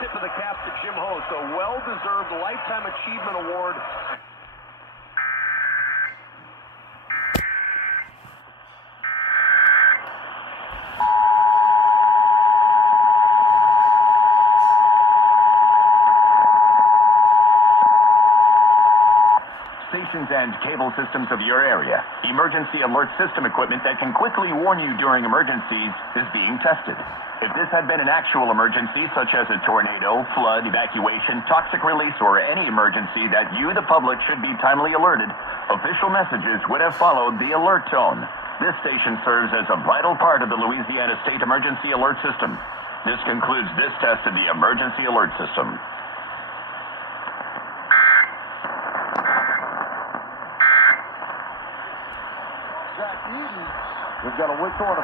tip of the cap to Jim Host, a well-deserved Lifetime Achievement Award. Stations and cable systems of your area. Emergency alert system equipment that can quickly warn you during emergencies is being tested. If this had been an actual emergency, such as a tornado, flood, evacuation, toxic release, or any emergency that you, the public, should be timely alerted, official messages would have followed the alert tone. This station serves as a vital part of the Louisiana State Emergency Alert System. This concludes this test of the Emergency Alert System. We've got a whistle and a